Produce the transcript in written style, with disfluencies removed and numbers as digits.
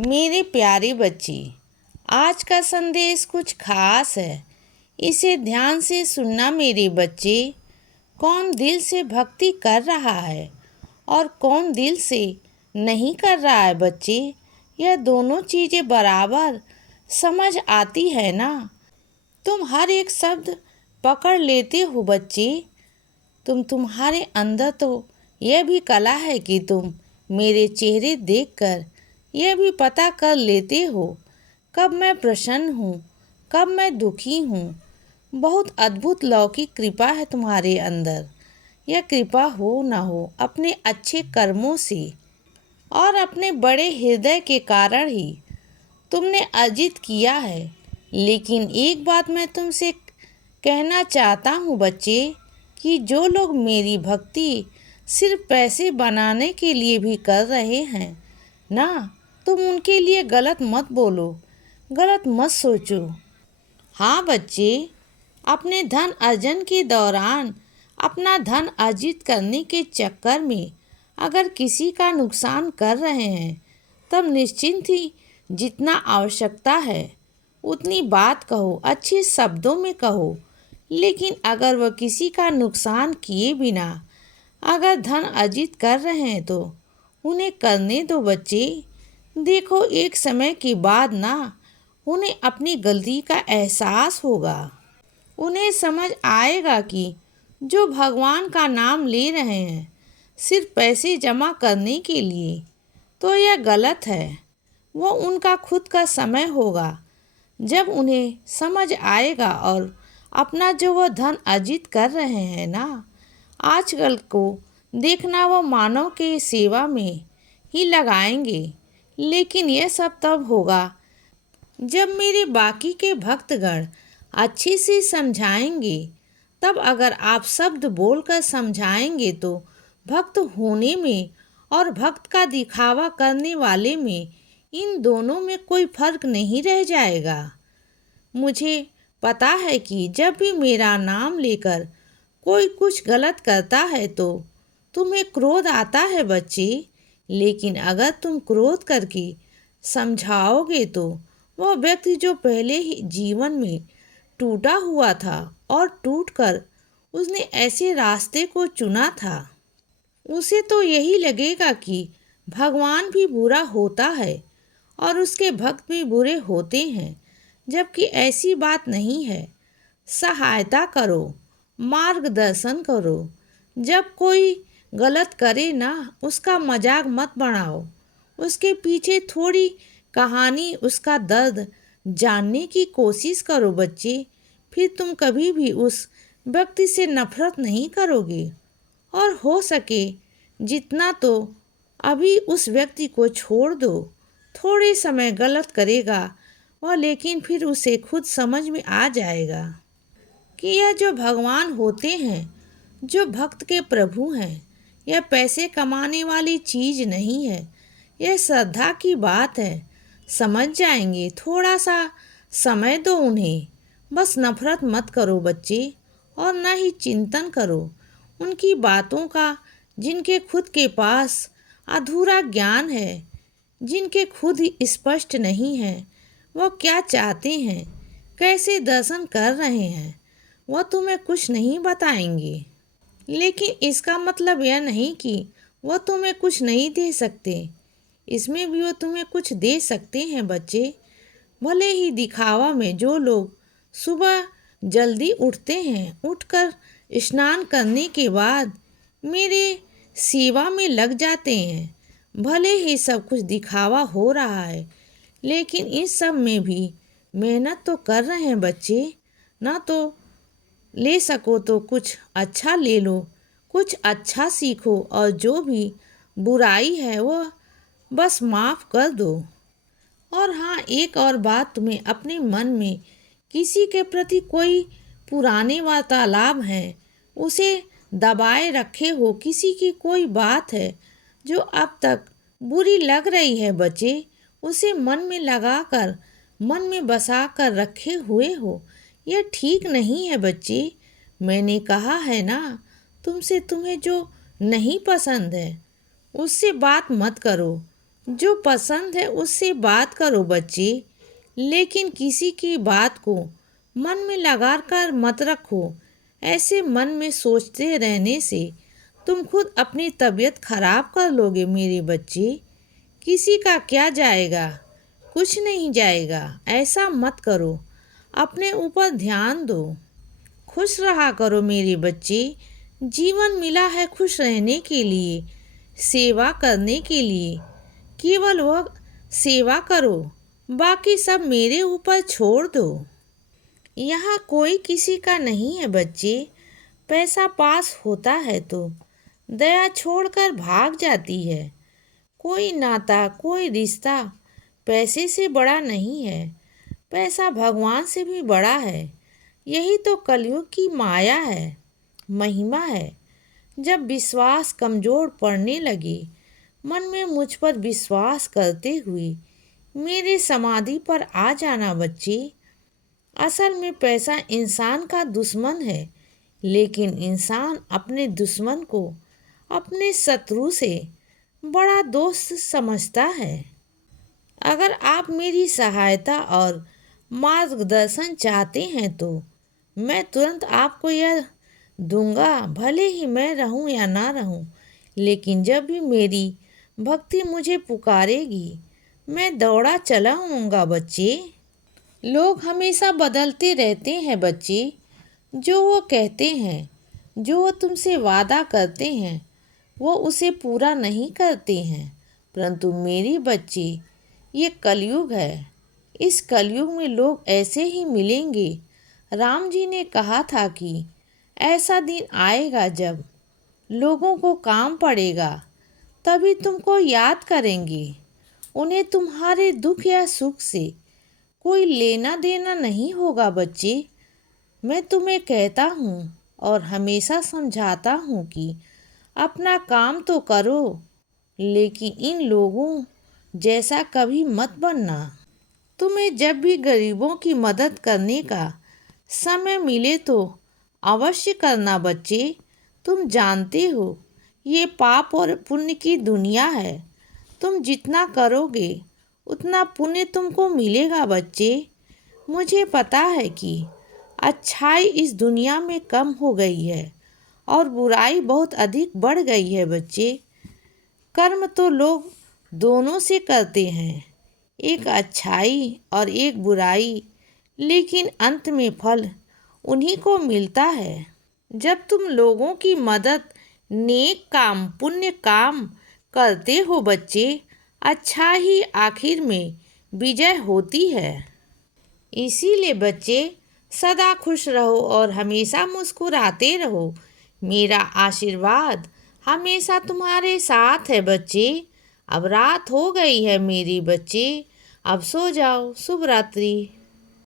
मेरे प्यारे बच्चे, आज का संदेश कुछ खास है। इसे ध्यान से सुनना मेरे बच्चे। कौन दिल से भक्ति कर रहा है और कौन दिल से नहीं कर रहा है बच्चे, यह दोनों चीज़ें बराबर समझ आती है ना। तुम हर एक शब्द पकड़ लेते हो बच्चे। तुम्हारे अंदर तो यह भी कला है कि तुम मेरे चेहरे देखकर यह भी पता कर लेते हो कब मैं प्रसन्न हूँ, कब मैं दुखी हूँ। बहुत अद्भुत लौकिक कृपा है तुम्हारे अंदर। यह कृपा हो न हो अपने अच्छे कर्मों से और अपने बड़े हृदय के कारण ही तुमने अर्जित किया है। लेकिन एक बात मैं तुमसे कहना चाहता हूँ बच्चे, कि जो लोग मेरी भक्ति सिर्फ पैसे बनाने के लिए भी कर रहे हैं ना, तुम उनके लिए गलत मत बोलो, गलत मत सोचो। हाँ बच्चे, अपने धन अर्जन के दौरान अपना धन अर्जित करने के चक्कर में अगर किसी का नुकसान कर रहे हैं, तब निश्चिंत ही जितना आवश्यकता है उतनी बात कहो, अच्छे शब्दों में कहो। लेकिन अगर वह किसी का नुकसान किए बिना अगर धन अर्जित कर रहे हैं तो उन्हें करने दो बच्चे। देखो, एक समय के बाद ना उन्हें अपनी गलती का एहसास होगा। उन्हें समझ आएगा कि जो भगवान का नाम ले रहे हैं सिर्फ पैसे जमा करने के लिए, तो यह गलत है। वो उनका खुद का समय होगा जब उन्हें समझ आएगा और अपना जो वह धन अर्जित कर रहे हैं ना, आजकल को देखना वो मानव के सेवा में ही लगाएंगे। लेकिन यह सब तब होगा जब मेरे बाकी के भक्तगण अच्छे से समझाएंगे। तब अगर आप शब्द बोलकर समझाएंगे तो भक्त होने में और भक्त का दिखावा करने वाले में, इन दोनों में कोई फर्क नहीं रह जाएगा। मुझे पता है कि जब भी मेरा नाम लेकर कोई कुछ गलत करता है तो तुम्हें क्रोध आता है बच्चे। लेकिन अगर तुम क्रोध करके समझाओगे तो वह व्यक्ति जो पहले ही जीवन में टूटा हुआ था और टूटकर उसने ऐसे रास्ते को चुना था, उसे तो यही लगेगा कि भगवान भी बुरा होता है और उसके भक्त भी बुरे होते हैं, जबकि ऐसी बात नहीं है। सहायता करो, मार्गदर्शन करो। जब कोई गलत करे ना, उसका मजाक मत बनाओ। उसके पीछे थोड़ी कहानी, उसका दर्द जानने की कोशिश करो बच्चे। फिर तुम कभी भी उस व्यक्ति से नफरत नहीं करोगे और हो सके जितना तो अभी उस व्यक्ति को छोड़ दो। थोड़े समय गलत करेगा वह, लेकिन फिर उसे खुद समझ में आ जाएगा कि यह जो भगवान होते हैं, जो भक्त के प्रभु हैं, यह पैसे कमाने वाली चीज़ नहीं है। यह श्रद्धा की बात है। समझ जाएंगे, थोड़ा सा समय दो उन्हें। बस नफरत मत करो बच्चे और न ही चिंतन करो उनकी बातों का, जिनके खुद के पास अधूरा ज्ञान है, जिनके खुद ही स्पष्ट नहीं है वह क्या चाहते हैं, कैसे दर्शन कर रहे हैं, वह तुम्हें कुछ नहीं बताएंगे। लेकिन इसका मतलब यह नहीं कि वह तुम्हें कुछ नहीं दे सकते। इसमें भी वो तुम्हें कुछ दे सकते हैं बच्चे। भले ही दिखावा में जो लोग सुबह जल्दी उठते हैं, उठकर स्नान करने के बाद मेरे सेवा में लग जाते हैं, भले ही सब कुछ दिखावा हो रहा है, लेकिन इस सब में भी मेहनत तो कर रहे हैं बच्चे। ना तो ले सको तो कुछ अच्छा ले लो, कुछ अच्छा सीखो और जो भी बुराई है वो बस माफ़ कर दो। और हाँ, एक और बात, तुम्हें अपने मन में किसी के प्रति कोई पुराने वार्तालाप हैं उसे दबाए रखे हो, किसी की कोई बात है जो अब तक बुरी लग रही है बच्चे, उसे मन में लगाकर, मन में बसा कर रखे हुए हो। यह ठीक नहीं है बच्चे। मैंने कहा है ना तुमसे, तुम्हें जो नहीं पसंद है उससे बात मत करो। जो पसंद है उससे बात करो बच्चे, लेकिन किसी की बात को मन में लगा कर मत रखो। ऐसे मन में सोचते रहने से तुम खुद अपनी तबीयत खराब कर लोगे मेरे बच्चे। किसी का क्या जाएगा, कुछ नहीं जाएगा। ऐसा मत करो, अपने ऊपर ध्यान दो। खुश रहा करो मेरे बच्चे। जीवन मिला है खुश रहने के लिए, सेवा करने के लिए। केवल वह सेवा करो, बाकी सब मेरे ऊपर छोड़ दो। यहाँ कोई किसी का नहीं है बच्चे। पैसा पास होता है तो दया छोड़कर भाग जाती है। कोई नाता, कोई रिश्ता पैसे से बड़ा नहीं है। पैसा भगवान से भी बड़ा है। यही तो कलयुग की माया है, महिमा है। जब विश्वास कमजोर पड़ने लगे, मन में मुझ पर विश्वास करते हुए मेरे समाधि पर आ जाना बच्चे। असल में पैसा इंसान का दुश्मन है, लेकिन इंसान अपने दुश्मन को अपने शत्रु से बड़ा दोस्त समझता है। अगर आप मेरी सहायता और मार्गदर्शन चाहते हैं तो मैं तुरंत आपको यह दूंगा, भले ही मैं रहूं या ना रहूं। लेकिन जब भी मेरी भक्ति मुझे पुकारेगी, मैं दौड़ा चला आऊँगा बच्चे। लोग हमेशा बदलते रहते हैं बच्चे। जो वो कहते हैं, जो वो तुमसे वादा करते हैं, वो उसे पूरा नहीं करते हैं। परंतु मेरे बच्चे, ये कलयुग है। इस कलयुग में लोग ऐसे ही मिलेंगे। राम जी ने कहा था कि ऐसा दिन आएगा जब लोगों को काम पड़ेगा, तभी तुमको याद करेंगे। उन्हें तुम्हारे दुख या सुख से कोई लेना देना नहीं होगा बच्चे। मैं तुम्हें कहता हूँ और हमेशा समझाता हूँ कि अपना काम तो करो, लेकिन इन लोगों जैसा कभी मत बनना। तुम्हें जब भी गरीबों की मदद करने का समय मिले तो अवश्य करना बच्चे। तुम जानते हो, ये पाप और पुण्य की दुनिया है। तुम जितना करोगे उतना पुण्य तुमको मिलेगा बच्चे। मुझे पता है कि अच्छाई इस दुनिया में कम हो गई है और बुराई बहुत अधिक बढ़ गई है बच्चे। कर्म तो लोग दोनों से करते हैं, एक अच्छाई और एक बुराई, लेकिन अंत में फल उन्हीं को मिलता है। जब तुम लोगों की मदद, नेक काम, पुण्य काम करते हो बच्चे, अच्छा ही आखिर में विजय होती है। इसीलिए बच्चे, सदा खुश रहो और हमेशा मुस्कुराते रहो। मेरा आशीर्वाद हमेशा तुम्हारे साथ है बच्चे। अब रात हो गई है मेरे बच्चे, अब सो जाओ। शुभ रात्रि।